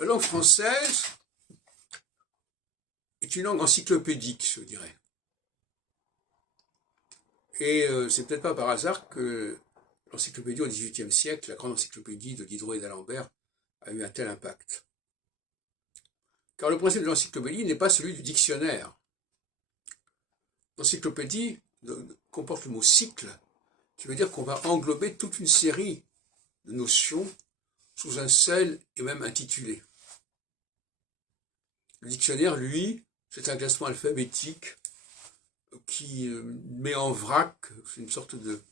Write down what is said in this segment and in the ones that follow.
La langue française est une langue encyclopédique, je dirais. Et c'est peut-être pas par hasard que l'encyclopédie au XVIIIe siècle, la grande encyclopédie de Diderot et d'Alembert, a eu un tel impact. Car le principe de l'encyclopédie n'est pas celui du dictionnaire. L'encyclopédie comporte le mot cycle, qui veut dire qu'on va englober toute une série de notions sous un seul et même intitulé. Le dictionnaire, lui, c'est un classement alphabétique qui met en vrac, c'est une sorte de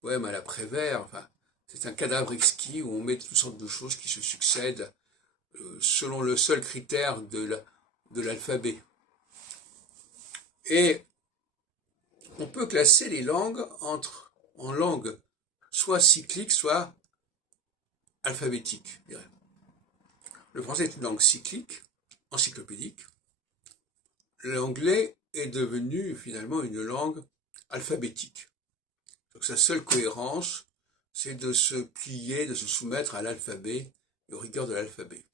poème à la Prévert, enfin, c'est un cadavre exquis où on met toutes sortes de choses qui se succèdent selon le seul critère de l'alphabet. Et on peut classer les langues en langues soit cycliques, soit alphabétiques, je dirais. Le français est une langue cyclique, encyclopédique. L'anglais est devenu finalement une langue alphabétique. Donc sa seule cohérence, c'est de se plier, de se soumettre à l'alphabet et aux rigueurs de l'alphabet.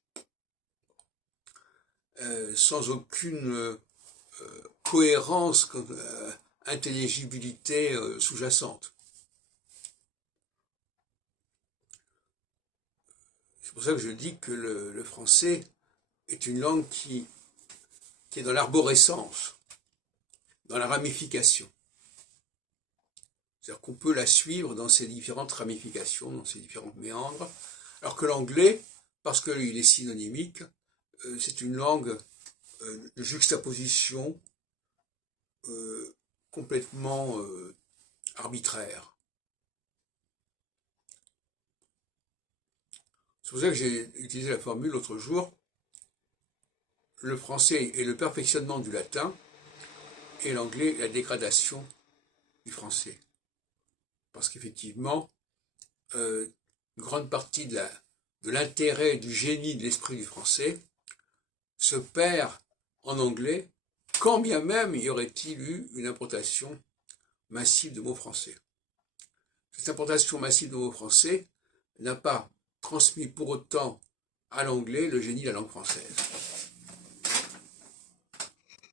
Sans aucune cohérence, intelligibilité sous-jacente. C'est pour ça que je dis que le français est une langue qui est dans l'arborescence, dans la ramification. C'est-à-dire qu'on peut la suivre dans ses différentes ramifications, dans ses différentes méandres, alors que l'anglais, parce qu'il est synonymique, c'est une langue de juxtaposition complètement arbitraire. C'est pour ça que j'ai utilisé la formule l'autre jour, le français est le perfectionnement du latin et l'anglais la dégradation du français. Parce qu'effectivement, une grande partie de l'intérêt, du génie, de l'esprit du français se perd en anglais, quand bien même y aurait-il eu une importation massive de mots français. Cette importation massive de mots français n'a pas transmis pour autant à l'anglais le génie de la langue française.